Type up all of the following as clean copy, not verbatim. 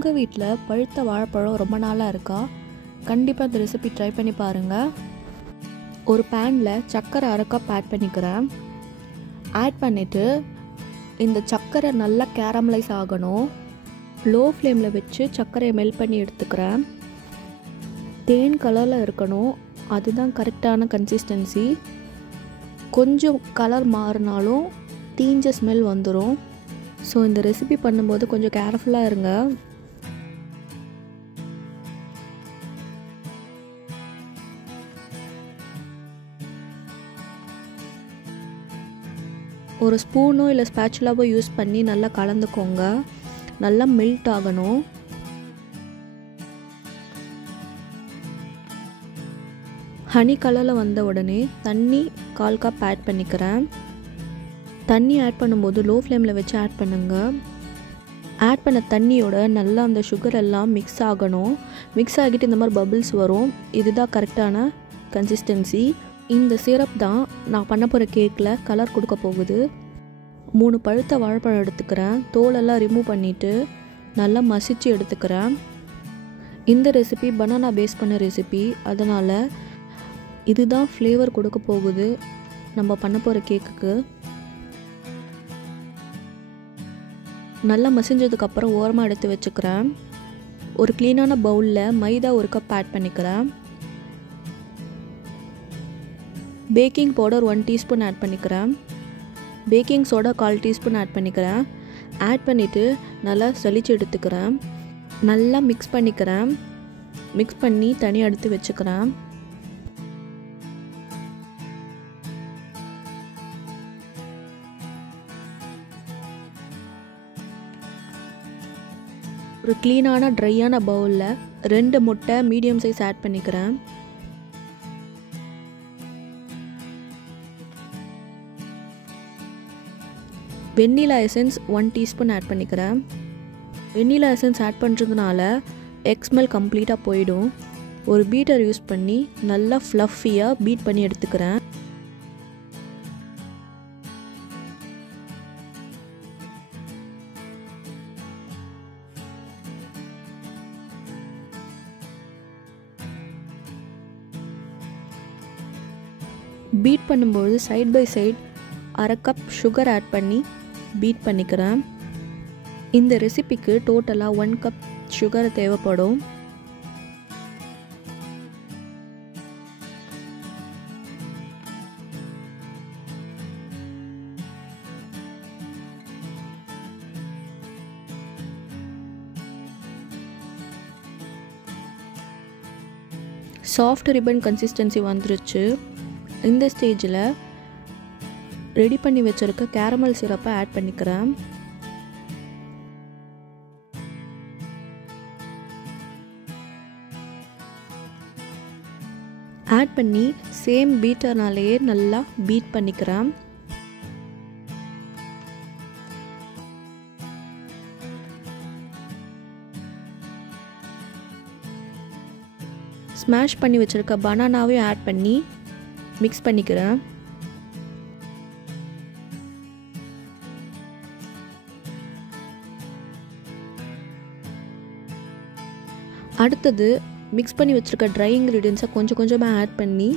உங்கள் வீட்டில் பழுத்த வாழைப்பழம் ரொம்ப நாளாக இருக்கா? கண்டிப்பாக இந்த ரெசிபி ட்ரை பண்ணி பாருங்கள். ஒரு பேனில் சர்க்கரை அரை கப் ஆட் பண்ணிக்கிறேன். ஆட் பண்ணிவிட்டு இந்த சர்க்கரை நல்லா கேரமலைஸ் ஆகணும். லோ ஃப்ளேமில் வச்சு சர்க்கரையை மெல்ட் பண்ணி எடுத்துக்கிறேன். தேன் கலரில் இருக்கணும், அதுதான் கரெக்டான கன்சிஸ்டன்சி. கொஞ்சம் கலர் மாறினாலும் தீஞ்ச ஸ்மெல் வந்துடும். ஸோ இந்த ரெசிபி பண்ணும்போது கொஞ்சம் கேர்ஃபுல்லாக இருங்க. ஒரு ஸ்பூனோ இல்லை ஸ்பேச்சுலாவோ யூஸ் பண்ணி நல்லா கலந்துக்கோங்க. நல்லா மெல்ட் ஆகணும். ஹனி கலரில் வந்த உடனே தண்ணி 1/4 கப் ஆட் பண்ணிக்கிறேன். தண்ணி ஆட் பண்ணும்போது லோ ஃப்ளேமில் வச்சு ஆட் பண்ணுங்கள். ஆட் பண்ண தண்ணியோட நல்லா அந்த சுகர் எல்லாம் மிக்ஸ் ஆகணும். மிக்ஸ் ஆகிட்டு இந்த மாதிரி பபிள்ஸ் வரும். இதுதான் கரெக்டான கன்சிஸ்டன்சி. இந்த சிரப் தான் நான் பண்ண போகிற கேக்கில் கலர் கொடுக்க போகுது. 3 பழுத்த வாழைப்பழம் எடுத்துக்கிறேன். தோலெல்லாம் ரிமூவ் பண்ணிவிட்டு நல்லா மசிச்சு எடுத்துக்கிறேன். இந்த ரெசிபி பனானா பேஸ் பண்ண ரெசிபி, அதனால் இதுதான் ஃப்ளேவர் கொடுக்க போகுது நம்ம பண்ண போகிற கேக்குக்கு. நல்லா மசிஞ்சதுக்கப்புறம் ஓரமாக எடுத்து வச்சுக்கிறேன். ஒரு க்ளீனான பவுலில் மைதா 1 கப் ஆட் பண்ணிக்கிறேன். பேக்கிங் பவுடர் 1 டீஸ்பூன் ஆட் பண்ணிக்கிறேன். பேக்கிங் சோடா 1/4 டீஸ்பூன் ஆட் பண்ணிக்கிறேன். ஆட் பண்ணிவிட்டு நல்லா சலிச்சு எடுத்துக்கிறேன். நல்லா மிக்ஸ் பண்ணிக்கிறேன். மிக்ஸ் பண்ணி தனியாக எடுத்து வச்சுக்கிறேன். ஒரு க்ளீனான ட்ரையான பவுலில் 2 முட்டை மீடியம் சைஸ் ஆட் பண்ணிக்கிறேன். வெண்ணிலா எசன்ஸ் 1 டீஸ்பூன் ஆட் பண்ணிக்கிறேன். வெண்ணிலா எசன்ஸ் ஆட் பண்ணுறதுனால எக் ஸ்மெல் கம்ப்ளீட்டாக போயிடும். ஒரு பீட்டர் யூஸ் பண்ணி நல்லா ஃப்ளஃபியாக பீட் பண்ணி எடுத்துக்கிறேன். பீட் பண்ணும்போது சைட் பை சைட் அரை கப் சுகர் ஆட் பண்ணி பீட் பண்ணிக்கிறேன். இந்த ரெசிபிக்கு டோட்டலாக 1 கப் சுகர் தேவைப்படும். சாஃப்ட் ரிப்பன் கன்சிஸ்டன்சி வந்துருச்சு. இந்த ஸ்டேஜில் ரெடி பண்ணி வச்சுருக்க கேரமல் சிரப்பை ஆட் பண்ணிக்கிறேன். ஆட் பண்ணி சேம் பீட்டர்னாலேயே நல்லா பீட் பண்ணிக்கிறேன். ஸ்மாஷ் பண்ணி வச்சுருக்க பனானாவையும் ஆட் பண்ணி மிக்ஸ் பண்ணிக்கிறேன். அடுத்தது மிக்ஸ் பண்ணி வச்சுருக்க ட்ரை இன்க்ரீடியன்ஸை கொஞ்சம் கொஞ்சமாக ஆட் பண்ணி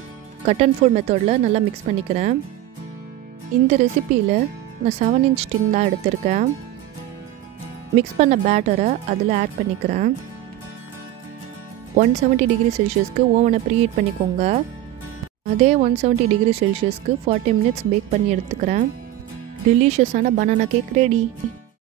கட் அண்ட் ஃபோல்ட் மெத்தடில் நல்லா மிக்ஸ் பண்ணிக்கிறேன். இந்த ரெசிப்பியில் நான் 7 இன்ச் டின் தான் எடுத்திருக்கேன். மிக்ஸ் பண்ண பேட்டரை அதில் ஆட் பண்ணிக்கிறேன். 170 டிகிரி செல்சியஸ்க்கு ஓவனை ப்ரீஹீட் பண்ணிக்கோங்க. அதே 170 டிகிரி செல்சியஸ்க்கு 40 மினிட்ஸ் பேக் பண்ணி எடுத்துக்கிறேன். டெலிஷியஸான பனானா கேக் ரெடி.